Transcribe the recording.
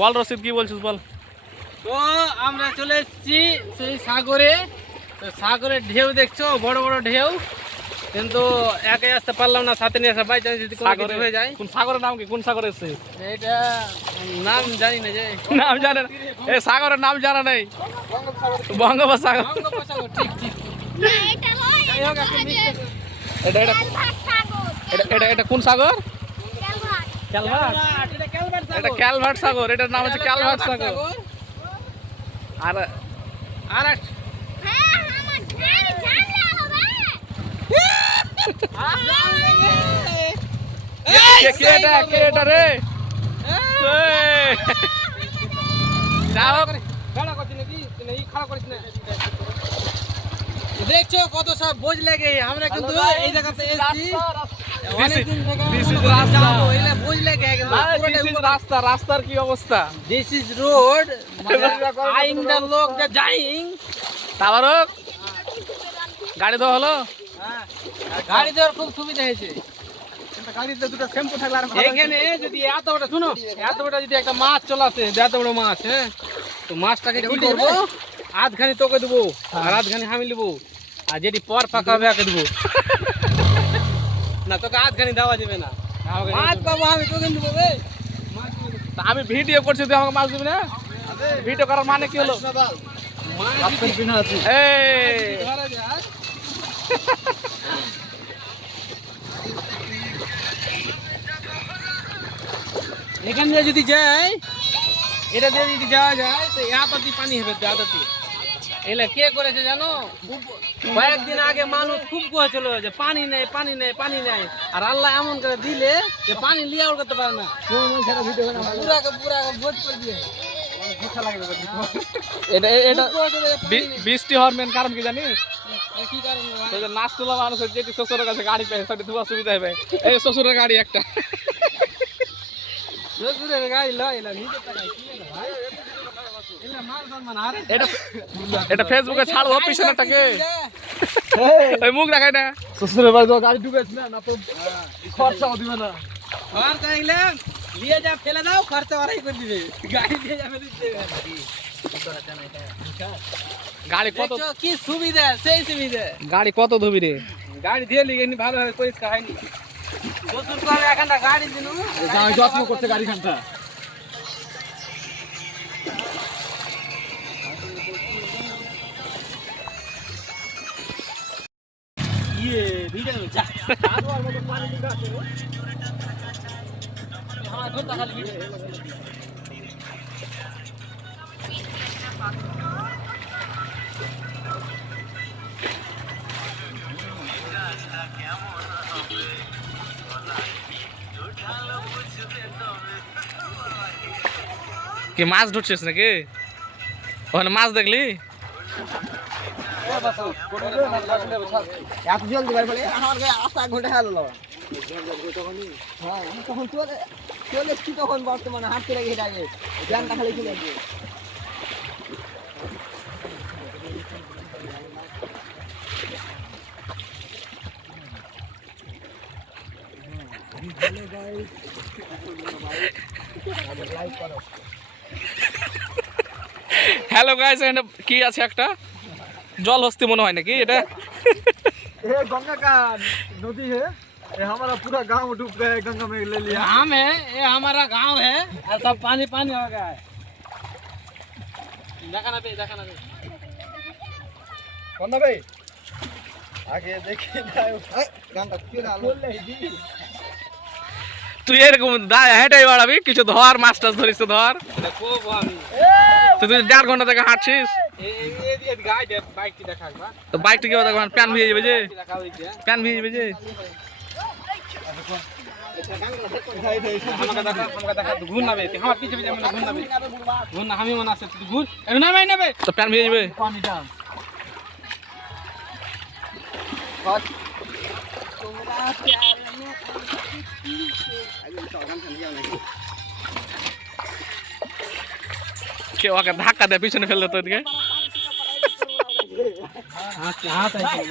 বল রশিদ কি বলছিস বল। তো আমরা চলে এসেছি সেই সাগরে। তো সাগরের ঢেউ দেখছো, বড় বড় ঢেউ, কিন্তু একাই আসতে পারলাম না, সাথে নিয়ে আসা বাই চান্স যদি কোনো কিছু হয়ে যায়। কোন সাগরের নাম কি? কোন সাগরে এসেছিস? এটা নাম জানি না যে। নাম জানেন? এই সাগরের নাম জানা নেই? বঙ্গোপসাগর। বঙ্গোপসাগর, ঠিক ঠিক। না, এটা নয়, যাই হোক, একটা mistake। এটা এটা ক্যালভার্ট সাগর। এটা এটা কোন সাগর? ক্যালভার্ট। ক্যালভার্ট। এটা ক্যালভার্ট সাগর। এটা ক্যালভার্ট সাগর, এটার নাম হচ্ছে ক্যালভার্ট সাগর। আর আর এক- হ্যাঁ, আমার ঢেউ জানলে হবে। কে এটা রে? এই! যাও। খাড়া করছিস নাকি? এই খাড়া করিস না। দেখছো কত সব বোঝ লাগে। আমরা কিন্তু এই জায়গাতে এসেছি অনেকদিন থেকে। This is আমরা রাস্তা। যাবো, এলে বোঝ লাগে কিন্তু পুরোটাই উপরে। রাস্তার কি অবস্থা? This is road. I'm the লোক যে যাইং। তারপরও গাড়ি তো হলো। গাড়ি দেওয়ার খুব সুবিধা হয়েছে। গাড়িতে দুটো শ্যাম্পু থাকলে আর এখানে যদি এত বড়, শুনো, এত বড় যদি একটা মাছ চলে আসে, এত বড় মাছ, হ্যাঁ, তো মাছটাকে কি করবো, আধখানি তোকে দেবো আর আধখানি আমি নেবো, আর যেটি পর ফাঁকা হবে একে দেবো। না, তোকে আধখানি দেওয়া যাবে না। মাছ পাবো আমি, তোকে দেবো রে। আমি ভিডিও করছি, তুই আমাকে মাছ দিবি না? ভিডিও করার মানে কি হলো? এই এখান দিয়ে যদি যাই, এটা দিয়ে যদি যাওয়া যায়, তো এতটি পানি হবে, এতটি। এলে কে করেছে জানো? কয়েকদিন আগে মানুষ খুব করেছিল যে পানি নেই, পানি নেই, পানি নেই, আর আল্লাহ এমন করে দিলে যে পানি লিয়াও করতে পারে না, পুরা ভোট করে দিয়ে। এটা বৃষ্টি হওয়ার মেন কারণ কি জানিস? কি কারণ? নাচ তোলা মানুষের যেটি শ্বশুরের কাছে গাড়ি পেয়ে সেটি ধোয়া সুবিধা হবে। এই শ্বশুরের গাড়ি একটা। শ্বশুরের গাড়ি লয়, এলা নিজের টাকায় কিনে না ভাই। এলা মান সম্মান হারে। এটা ফেসবুকে ছাড়বো পিছনেটাকে। ওই মুখ দেখাই না। শ্বশুরের বাড়ি তো গাড়ি ঢুকেছে না তো খরচাও দিবে না। আর চাইলে নিয়ে যা, ফেলে দাও, খরচা ওরাই করে দিবে। গাড়ি দিয়ে যাবে, দিতে হবে। গাড়ি কত দেখছো কি সুবিধা, সেই সুবিধা। গাড়ি কত ধুবি রে? গাড়ি দিয়ে লিখে ভালোভাবে পরিষ্কার হয়নি। শ্বশুর তো আমি এখানটা গাড়ি দিনু, যত্ন করছে গাড়িখানটা। ইয়ে ভিডিও যা আর মতো পানি দিতে আছে। আমার ঘন্টা খালি ভিডিও। কি মাছ ধরছিস নাকি? ওখানে মাছ দেখলি? এত জলদি বাড়ি বলে আমার গায়ে আসা ঘন্টা হলো। হ্যাঁ তখন চলে এসছি, তখন বর্তমানে হাঁটতে লাগে এটা আগে জ্ঞানটা খালি চলে আসবে। হ্যালো গাইস, এখানে কি আছে? একটা জল হস্তি মনে হয় নাকি এটা? ये गंगा का नदी है, ये हमारा पूरा गांव डूब गया है गंगा में ले लिया। हम है, ये हमारा गांव है, और सब पानी पानी हो गया है। देखा ना पे कौन भाई आगे देखिए ना, गंगा क्यों ना खोल ले दी। তুই এরকম হেঁটাই বাড়াবি, কিছু ধর, মাছ টাছ ধরিস তো ধর। देखो वो हम তুই 1.5 ঘন্টা থেকে হাঁটছিস, ये गाय दे बाइक की देखा बा, তো বাইকটা কি দেখো প্যান ভিজে যাবে যে, देखा हुई है। প্যান ভিজে যাবে যে। हमका देखा घूम ना बे, हम पीछे पीछे हम घूम ना बे, घूम ना हम ही मना से घूम ना मैं ना बे। তো প্যান ভিজে যাবে। पानी डाल কেউ ওকে ধাক্কা দেয় পিছনে ফেললে তো এদিকে। हाथ हाथ आई